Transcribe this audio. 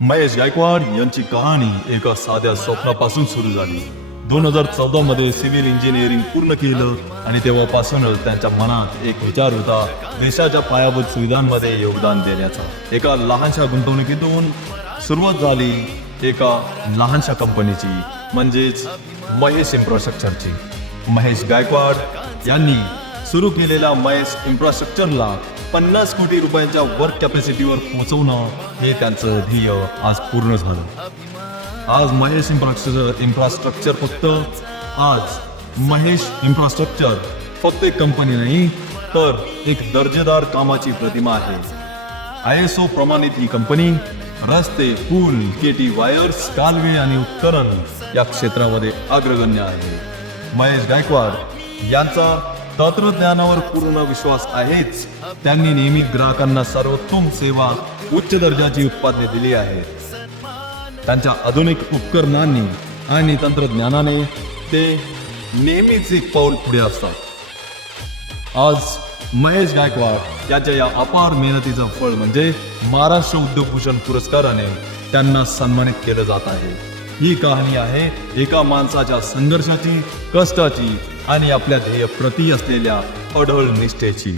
महेश गायकवाड यांची कहाणी एका साध्या स्वप्नापासून सुरू झाली. 2014 मध्ये सिव्हिल इंजिनिअरिंग पूर्ण केलं आणि तेव्हापासूनच त्यांच्या मनात एक विचार होता, देशाच्या पायाभूत सुविधांमध्ये योगदान देण्याचा. एका लहानशा गुंतवणुकीतून सुरुवात झाली एका लहानशा कंपनीची, म्हणजेच महेश इन्फ्रास्ट्रक्चरची. महेश गायकवाड यांनी सुरू केलेल्या महेश इन्फ्रास्ट्रक्चरला 50 कोटी रुपयांच्या वर्क कॅपॅसिटीवर पोहोचवणं हे त्यांचं ध्येय आज पूर्ण झालं. आज महेश इन्फ्रास्ट्रक्चर फक्त एक कंपनी नाही, तर एक दर्जेदार कामाची प्रतिमा आहे. ISO प्रमाणित ही कंपनी रस्ते, पूल, केटी वायर्स, कालवे आणि उत्खनन या क्षेत्रामध्ये अग्रगण्य आहे. महेश गायकवाड यांचा तंत्रज्ञानावर पूर्ण विश्वास आहेच. त्यांनी नेहमी ग्राहकांना सर्वोत्तम सेवा, उच्च दर्जाची उत्पादने दिली आहेत. त्यांच्या आधुनिक उपकरणांनी आणि तंत्रज्ञानाने ते नेहमीच एक पाऊल पुढे असतात. आज महेश गायकवाड यांच्या या अपार मेहनतीचं फळ म्हणजे महाराष्ट्र उद्योग भूषण पुरस्काराने त्यांना सन्मानित केलं जात आहे. ही कहाणी आहे एका माणसाच्या संघर्षाची, कष्टाची आणि आपल्या ध्येय प्रती असलेल्या अढळ निष्ठेची.